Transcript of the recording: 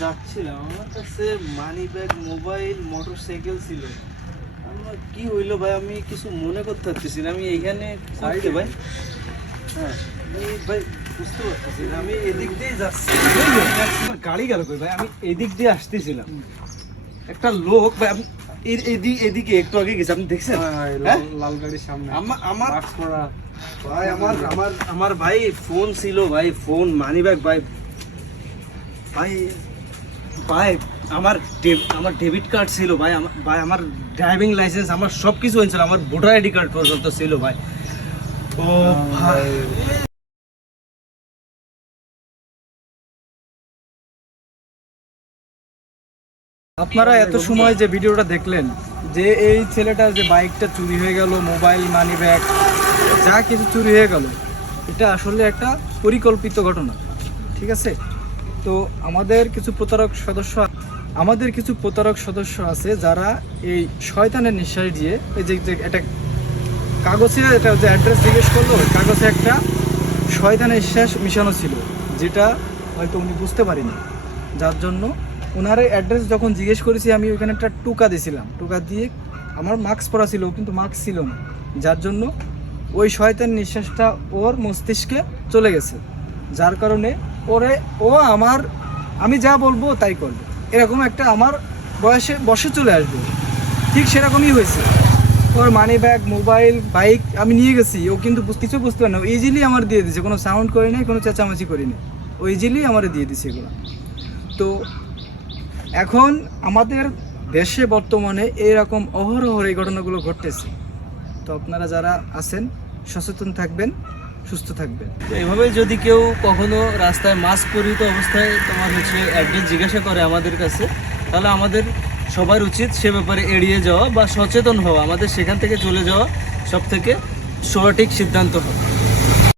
যাচ্ছিলাম, আমার কাছে মানি ব্যাগ, মোবাইল, মোটরসাইকেল ছিল। আমার কি হইলো ভাই, আমি কিছু মনে করতে পারতেছি না। আমি এইখানে সাইডে ভাই, হ্যাঁ আমি ভাই বুঝতে পারতেছি না। আমি এদিক দিয়ে যাচ্ছি, আমার গাড়ি গেল কই ভাই? আমি এদিক দিয়ে আসতেছিলাম, একটা লোক ভাই এদিকে একটু আগে গেছে, আপনি দেখছেন? লাল গাড়ির সামনে আমার ভাই, আমার ভাই ফোন ছিল ভাই, ফোন, মানি ব্যাগ ভাই, ভাই ভাই আমার ডেবিট কার্ড ছিল ভাই, আমার ড্রাইভিং লাইসেন্স, আমার সব কিছু হয়েছিল, আমার ভোটার আইডি কার্ড পর্যন্ত ছিল ভাই। ও ভাই, আপনারা এত সময় যে ভিডিওটা দেখলেন, যে এই ছেলেটা যে বাইকটা চুরি হয়ে গেল, মোবাইল, মানি ব্যাগ যা কিছু চুরি হয়ে গেল, এটা আসলে একটা পরিকল্পিত ঘটনা, ঠিক আছে? তো আমাদের কিছু প্রতারক সদস্য আছে যারা এই শয়তানের নিঃশ্বাস দিয়ে এই যে একটা কাগজে, এটা যে অ্যাড্রেস জিজ্ঞেস করলো, কাগজে একটা শয়তানের নিঃশ্বাস মিশানো ছিল, যেটা হয়তো উনি বুঝতে পারেনি, যার জন্য ওনার অ্যাড্রেস যখন জিজ্ঞেস করেছি, আমি ওইখানে একটা টোকা দিয়েছিলাম, টোকা দিয়ে আমার মাস্ক পরা ছিল, কিন্তু মাস্ক ছিল না, যার জন্য ওই শয়তান নিঃশ্বাসটা ওর মস্তিষ্কে চলে গেছে, যার কারণে আমি যা বলবো তাই করবে, এরকম একটা আমার বসে চলে আসবে। ঠিক সেরকমই হয়েছে। ওর মানি ব্যাগ, মোবাইল, বাইক আমি নিয়ে গেছি, ও কিন্তু কিছু বুঝতে পারে না, ইজিলি আমার দিয়ে দিচ্ছে, কোনো সাউন্ড করে নেই, কোনো চেঁচামেচি করিনি, ও ইজিলি আমার দিয়ে দিচ্ছে এগুলো। তো এখন আমাদের দেশে বর্তমানে এইরকম অহরহ এই ঘটনাগুলো ঘটতেছে। তো আপনারা যারা আছেন সচেতন থাকবেন, সুস্থ থাকবেন। এভাবে যদি কেউ কখনো রাস্তায় মাস্ক পরিহিত অবস্থায় তোমার অ্যাড্রেস জিজ্ঞাসা করে আমাদের কাছে, তাহলে আমাদের সবার উচিত সে ব্যাপারে এড়িয়ে যাওয়া বা সচেতন হওয়া, আমাদের সেখান থেকে চলে যাওয়া সব থেকে সঠিক সিদ্ধান্ত হবে।